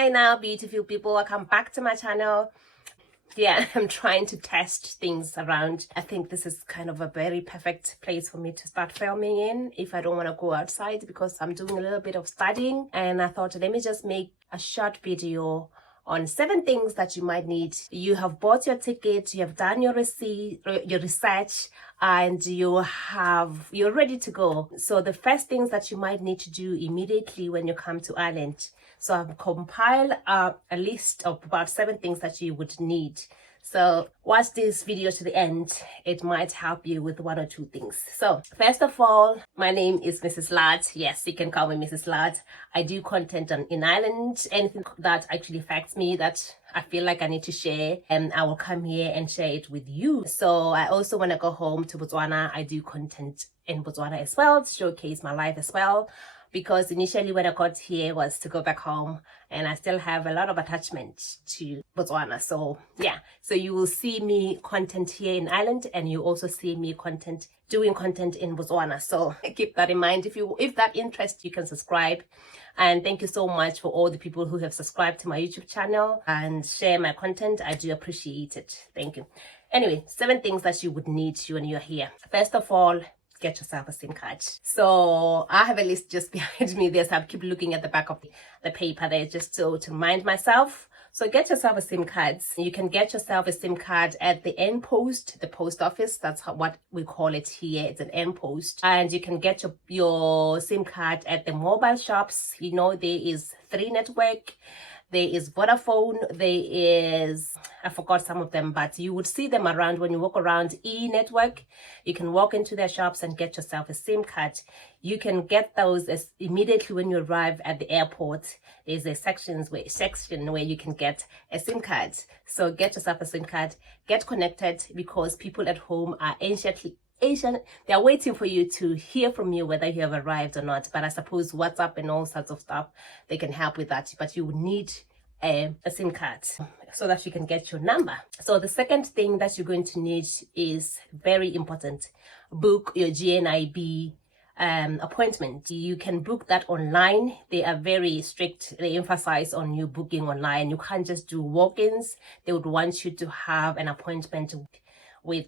Hi now, beautiful people, welcome back to my channel. Yeah, I'm trying to test things around. I think this is kind of a very perfect place for me to start filming in if I don't want to go outside, because I'm doing a little bit of studying, and I thought, let me just make a short video on 7 things that you might need. You have bought your ticket, you have done your research, and you're ready to go. So the first things that you might need to do immediately when you come to Ireland. So I've compiled a list of about 7 things that you would need. So watch this video to the end. It might help you with 1 or 2 things. So first of all, my name is Mrs. Ladd. Yes, you can call me Mrs. Ladd. I do content in Ireland. Anything that actually affects me that I feel like I need to share, and I will come here and share it with you. So I also, when I go home to Botswana, I do content in Botswana as well to showcase my life as well. Because initially when I got here was to go back home, and I still have a lot of attachment to Botswana. So yeah, so you will see me content here in Ireland, and you also see me doing content in Botswana. So keep that in mind. If that interests you, can subscribe. And thank you so much for all the people who have subscribed to my YouTube channel and share my content. I do appreciate it. Thank you. Anyway, 7 things that you would need when you're here. First of all, get yourself a SIM card. So I have a list just behind me there, so I keep looking at the back of the paper there just to remind myself. So get yourself a SIM card. You can get yourself a SIM card at the end post, the post office. That's what we call it here. It's an end post. And you can get your SIM card at the mobile shops. You know, there is 3 Network. There is Vodafone, there is, I forgot some of them, but you would see them around when you walk around E-Network. You can walk into their shops and get yourself a SIM card. You can get those immediately when you arrive at the airport. There's a section where you can get a SIM card. So get yourself a SIM card, get connected, because people at home are they are waiting for you to hear from you whether you have arrived or not. But I suppose WhatsApp and all sorts of stuff, they can help with that. But you would need a SIM card so that you can get your number. So the second thing that you're going to need is very important. Book your GNIB appointment. You can book that online. They are very strict. They emphasize on you booking online. You can't just do walk-ins. They would want you to have an appointment with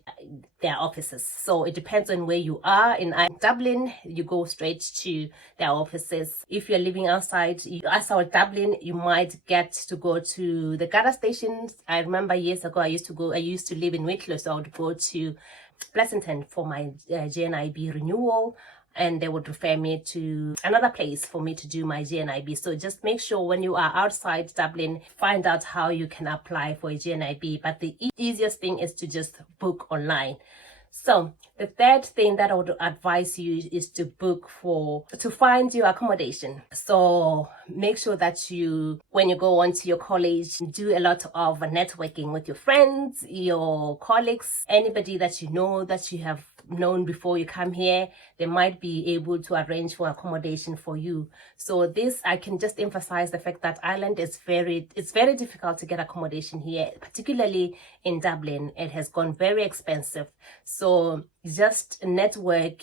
their offices. So it depends on where you are. In Dublin, you go straight to their offices. If you're living outside Dublin, you might get to go to the gas stations. I remember years ago I used to live in Wicklow, so I would go to Pleasanton for my GNIB renewal, and they would refer me to another place for me to do my GNIB. So just make sure when you are outside Dublin, find out how you can apply for a GNIB. But the easiest thing is to just book online. So the third thing that I would advise you is to find your accommodation. So make sure that when you go on to your college, do a lot of networking with your friends, your colleagues, anybody that you know that you have known before you come here. They might be able to arrange for accommodation for you. So this, I can just emphasize the fact that Ireland is it's very difficult to get accommodation here, particularly in Dublin. It has gone very expensive. So just network.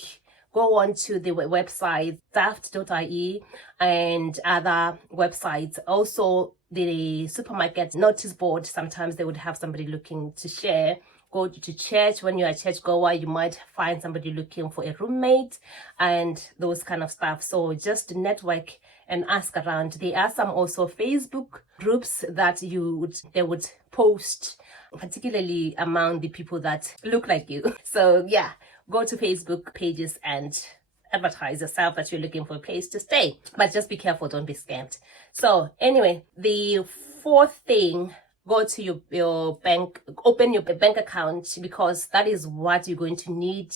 Go on to the website daft.ie and other websites. Also, the supermarket notice board, sometimes they would have somebody looking to share. Go to church. When you're a church goer, you might find somebody looking for a roommate and those kind of stuff. So just network and ask around. There are some also Facebook groups that they would post, particularly among the people that look like you. So yeah, go to Facebook pages and advertise yourself that you're looking for a place to stay. But just be careful, don't be scammed. So anyway, the 4th thing, go to your bank, open your bank account, because that is what you're going to need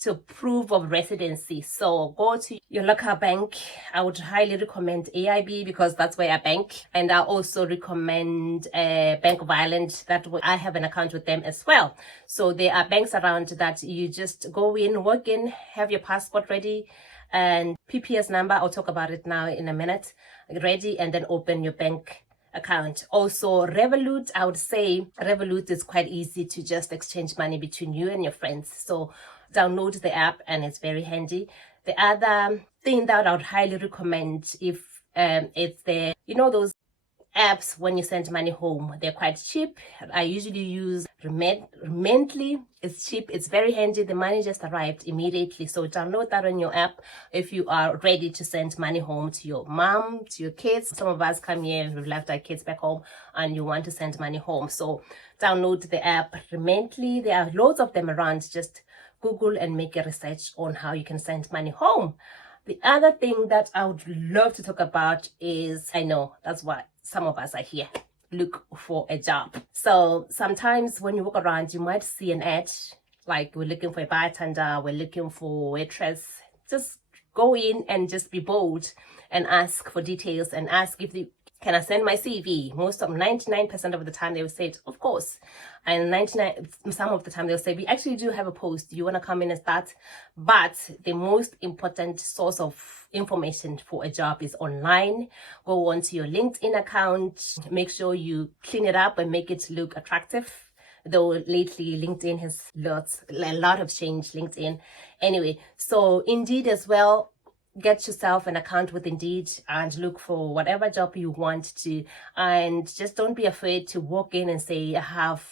to prove of residency. So go to your local bank. I would highly recommend AIB because that's where I bank, and I also recommend Bank of Ireland. I have an account with them as well. So there are banks around that you just go in, walk in, have your passport ready and PPS number, I'll talk about it now in a minute, ready, and then open your bank account. Also Revolut, I would say Revolut is quite easy to just exchange money between you and your friends. So download the app and it's very handy. The other thing that I would highly recommend, if it's those apps when you send money home. They're quite cheap. I usually use Remitly. It's cheap, it's very handy. The money just arrived immediately, so download that on your app if you are ready to send money home to your mom, to your kids. Some of us come here, we've left our kids back home and you want to send money home, so download the app Remitly. There are loads of them around. Just Google and make a research on how you can send money home. The other thing that I would love to talk about is, I know that's why some of us are here, look for a job. So sometimes when you walk around, you might see an ad like, we're looking for a bartender, we're looking for a waitress. Just go in and just be bold and ask for details and ask if they can I send my CV. 99% of the time they will say, of course. And some of the time they'll say, we actually do have a post, you want to come in and start. But the most important source of information for a job is online. Go onto your LinkedIn account, make sure you clean it up and make it look attractive. Though lately LinkedIn has a lot of change, LinkedIn. Anyway, so Indeed as well. Get yourself an account with Indeed and look for whatever job you want to, and just don't be afraid to walk in and say, I have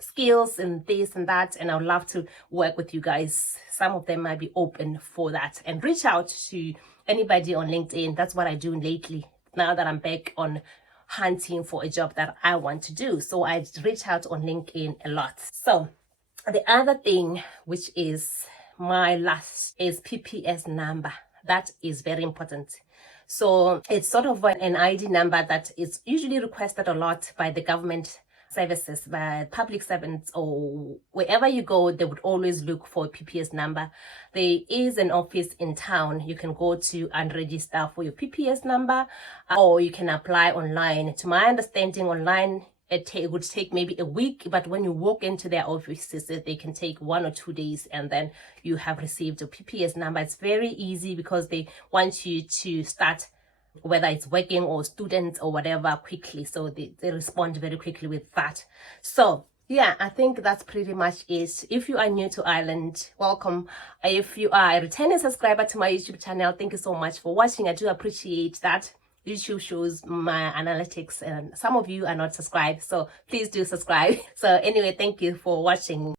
skills and this and that, and I would love to work with you guys. Some of them might be open for that, and reach out to anybody on LinkedIn. That's what I do lately now that I'm back on hunting for a job that I want to do. So I reach out on LinkedIn a lot. So the other thing, which is my last, is PPS number. That is very important. So it's sort of an ID number that is usually requested a lot by the government services, by public servants, or wherever you go, they would always look for a PPS number. There is an office in town you can go to and register for your PPS number, or you can apply online. To my understanding, online it would take maybe a week, but when you walk into their offices, they can take 1 or 2 days, and then you have received a PPS number. It's very easy because they want you to start, whether it's working or students or whatever, quickly. So they respond very quickly with that. So yeah, I think that's pretty much it. If you are new to Ireland, welcome. If you are a returning subscriber to my YouTube channel, thank you so much for watching. I do appreciate that. YouTube shows my analytics and some of you are not subscribed, so please do subscribe. So anyway, thank you for watching.